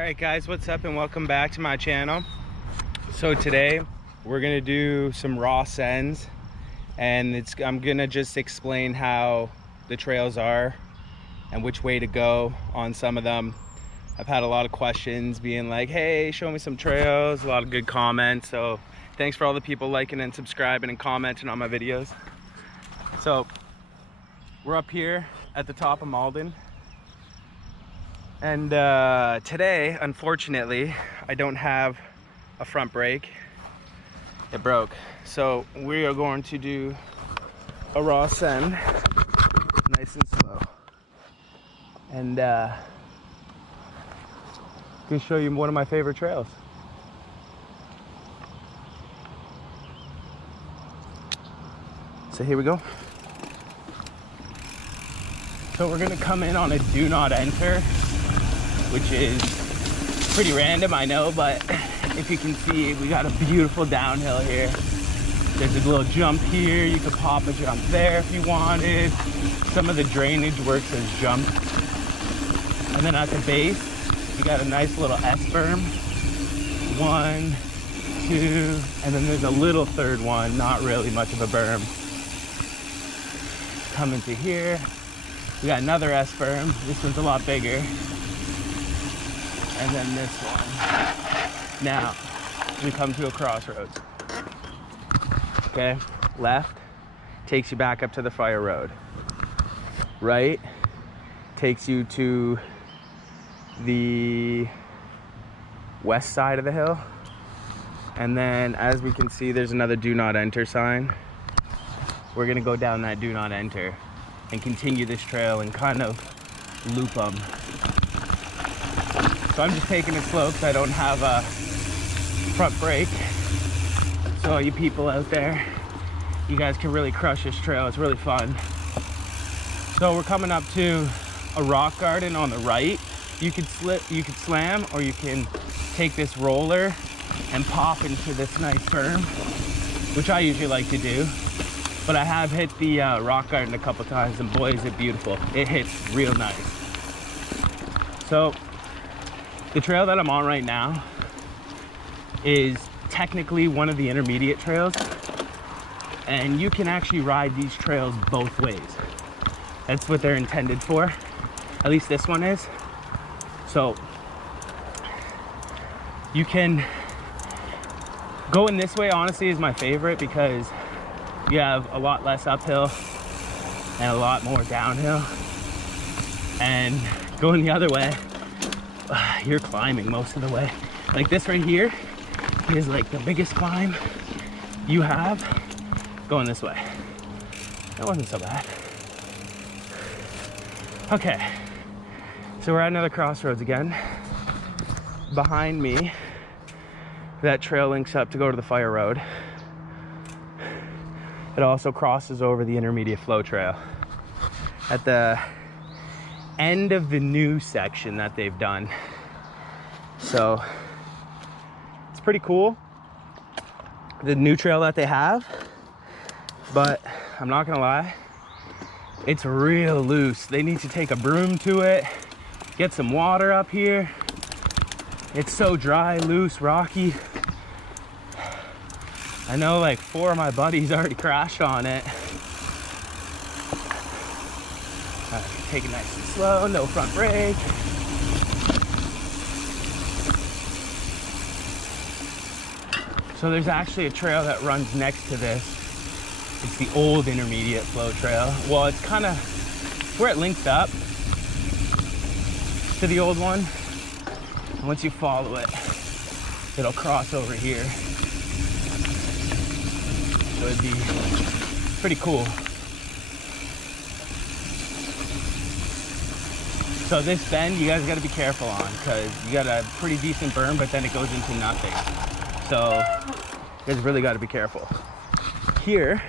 Alright guys, what's up and welcome back to my channel. So today we're gonna do some raw sends, and I'm gonna just explain how the trails are and which way to go on some of them. I've had a lot of questions being like, hey, show me some trails, a lot of good comments. So thanks for all the people liking and subscribing and commenting on my videos. So we're up here at the top of Malden. And today, unfortunately, I don't have a front brake. It broke. So we are going to do a raw send, nice and slow. And gonna show you one of my favorite trails. So here we go. So we're gonna come in on a do not enter, which is pretty random, I know, but if you can see, we got a beautiful downhill here. There's a little jump here. You could pop a jump there if you wanted. Some of the drainage works as jump. And then at the base, you got a nice little S-berm. 1, 2, and then there's a little third one, not really much of a berm. Come into here. We got another S-berm. This one's a lot bigger. And then this one. Now, we come to a crossroads. Okay, left takes you back up to the fire road. Right takes you to the west side of the hill. And then, as we can see, there's another do not enter sign. We're gonna go down that do not enter and continue this trail and kind of loop them. So I'm just taking it slow because I don't have a front brake. So you people out there, you guys can really crush this trail. It's really fun. So we're coming up to a rock garden on the right. You could slam, or you can take this roller and pop into this nice berm, which I usually like to do. But I have hit the rock garden a couple times, and boy is it beautiful. It hits real nice. So the trail that I'm on right now is technically one of the intermediate trails, and you can actually ride these trails both ways. That's what they're intended for. At least this one is. So you can go in this way, honestly, is my favorite because you have a lot less uphill and a lot more downhill. And going the other way, you're climbing most of the way. Like this right here is like the biggest climb you have going this way. That wasn't so bad. Okay, so we're at another crossroads again. Behind me, that trail links up to go to the fire road. It also crosses over the intermediate flow trail. At the end of the new section that they've done. So it's pretty cool, the new trail that they have, but I'm not gonna lie, it's real loose. They need to take a broom to it, get some water up here. It's so dry, loose, rocky. I know like 4 of my buddies already crashed on it. Take it nice and slow, no front brake. So there's actually a trail that runs next to this. It's the old intermediate flow trail. Well, it's kind of where it links up to the old one. And once you follow it, it'll cross over here. So it'd be pretty cool. So this bend, you guys gotta be careful on because you got a pretty decent berm, but then it goes into nothing. So you guys really gotta be careful. Here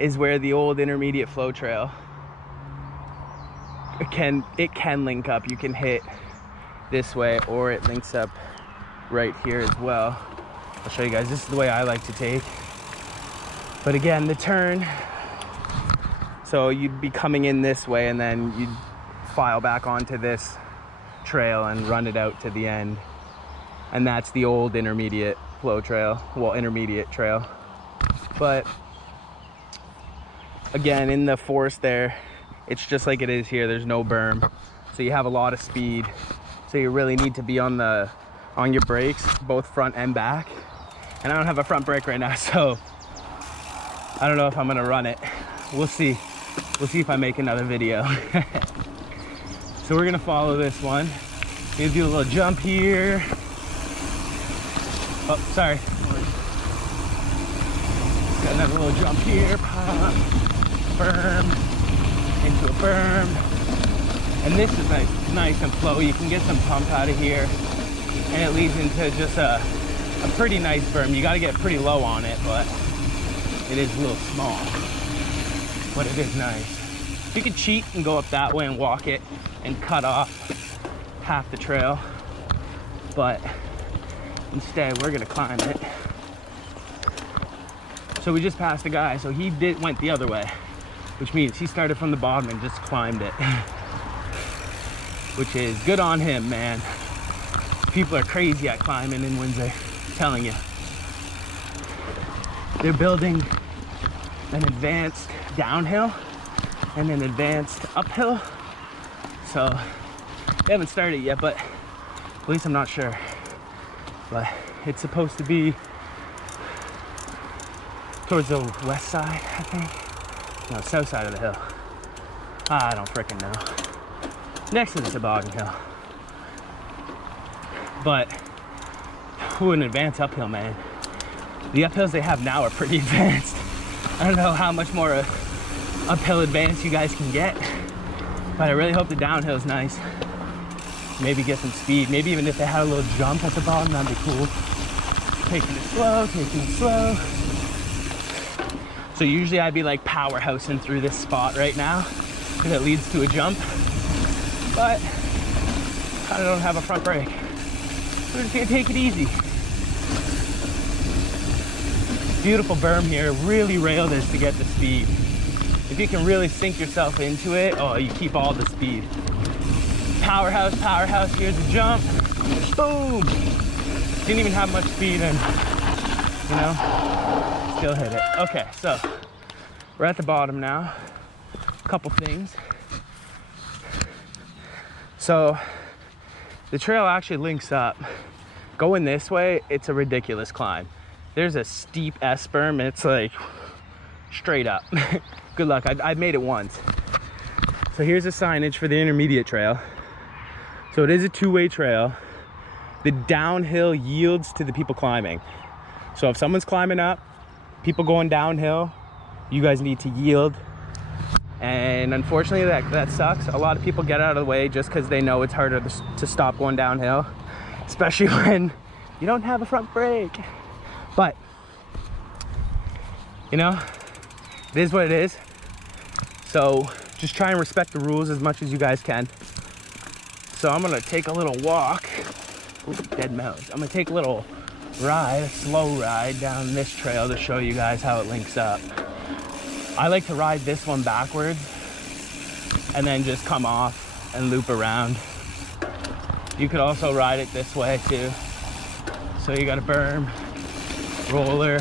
is where the old intermediate flow trail, it can link up. You can hit this way, or it links up right here as well. I'll show you guys. This is the way I like to take. But again, the turn, so you'd be coming in this way and then you'd file back onto this trail and run it out to the end. And that's the old intermediate flow trail, well, intermediate trail. But again, in the forest there, it's just like it is here. There's no berm, so you have a lot of speed. So you really need to be on your brakes, both front and back. And I don't have a front brake right now, so I don't know if I'm gonna run it. We'll see. We'll see if I make another video. So we're gonna follow this one. We're gonna do a little jump here. Oh, sorry. Got another little jump here. Pop, berm, into a berm. And this is nice and flowy. You can get some pump out of here. And it leads into just a pretty nice berm. You gotta get pretty low on it, but it is a little small. But it is nice. You could cheat and go up that way and walk it and cut off half the trail. But instead, we're gonna climb it. So we just passed a guy, so he went the other way, which means he started from the bottom and just climbed it. Which is good on him, man. People are crazy at climbing in Windsor, I'm telling you. They're building an advanced downhill and an advanced uphill. So they haven't started yet, but at least I'm not sure. But it's supposed to be towards the west side, I think. No, south side of the hill. I don't frickin' know. Next to the toboggan hill. But, an advanced uphill, man. The uphills they have now are pretty advanced. I don't know how much more uphill advance you guys can get, but I really hope the downhill is nice. Maybe get some speed. Maybe even if they had a little jump at the bottom, that'd be cool. Taking it slow, taking it slow. So usually I'd be like powerhousing through this spot right now because it leads to a jump, but I don't have a front brake. We're just gonna take it easy. Beautiful berm here. Really rail this to get the speed. If you can really sink yourself into it, oh, you keep all the speed. Powerhouse, powerhouse. Here's a jump. Boom. Didn't even have much speed and, you know, still hit it. Okay, so we're at the bottom now. A couple things. So the trail actually links up. Going this way, it's a ridiculous climb. There's a steep S-berm, and it's like straight up. Good luck, I've made it once. So here's the signage for the intermediate trail. So it is a two-way trail. The downhill yields to the people climbing. So if someone's climbing up, people going downhill, you guys need to yield. And unfortunately, that sucks. A lot of people get out of the way just because they know it's harder to stop going downhill, especially when you don't have a front brake. But, you know, it is what it is. So just try and respect the rules as much as you guys can. So I'm gonna take a little walk. Ooh, dead mouse. I'm gonna take a little ride, a slow ride down this trail to show you guys how it links up. I like to ride this one backwards and then just come off and loop around. You could also ride it this way too. So you got a berm, roller,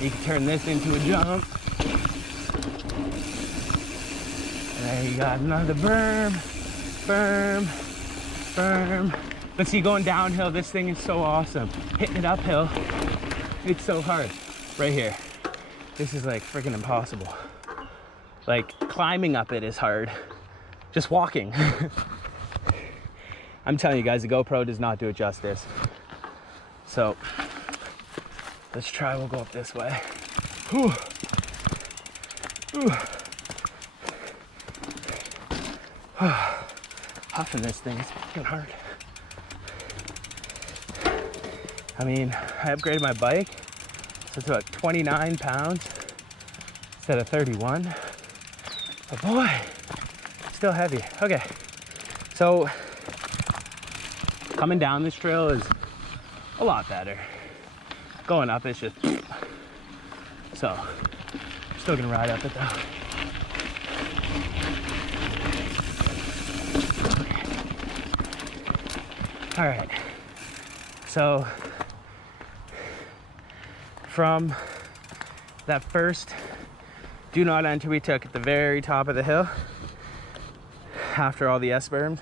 you can turn this into a jump. And there you got another berm, berm, berm. But see, going downhill, this thing is so awesome. Hitting it uphill, it's so hard. Right here. This is like freaking impossible. Like climbing up it is hard. Just walking. I'm telling you guys, the GoPro does not do it justice. So let's try, we'll go up this way. Whew. Whew. Huffing this thing is fucking hard. I mean, I upgraded my bike, so it's about 29 pounds instead of 31. But boy, still heavy. Okay, so coming down this trail is a lot better. Going up, it's just, so still gonna ride up it though. All right, so from that first do not enter we took at the very top of the hill, after all the S-berms,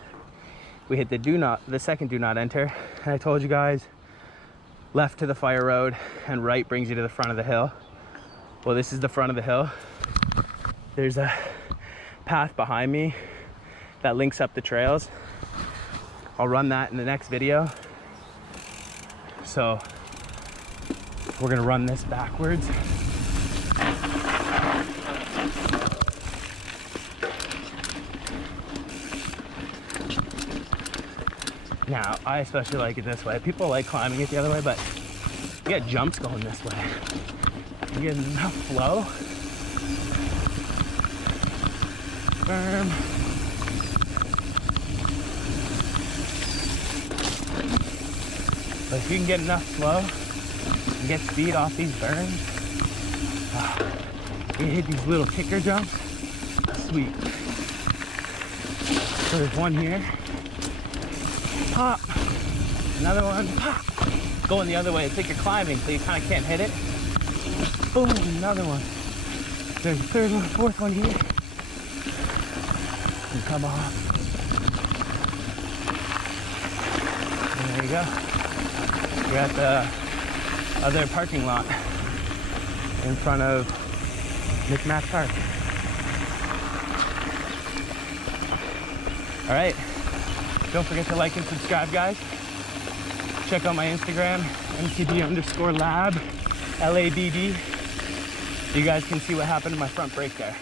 we hit the second do not enter, and I told you guys left to the fire road and right brings you to the front of the hill. Well, this is the front of the hill. There's a path behind me that links up the trails. I'll run that in the next video. So we're gonna run this backwards. Now, I especially like it this way. People like climbing it the other way, but you get jumps going this way. You get enough flow. Firm. But if you can get enough flow and get speed off these berms, you hit these little kicker jumps, sweet. So there's one here, pop, another one, pop. Going the other way, it's like you're climbing, so you kind of can't hit it. Boom, another one. There's a third one, fourth one here. And come off. And there you go. We're at the other parking lot in front of Knickknack Park. All right, don't forget to like and subscribe, guys. Check out my Instagram, mtb_lab, LABD. You guys can see what happened to my front brake there.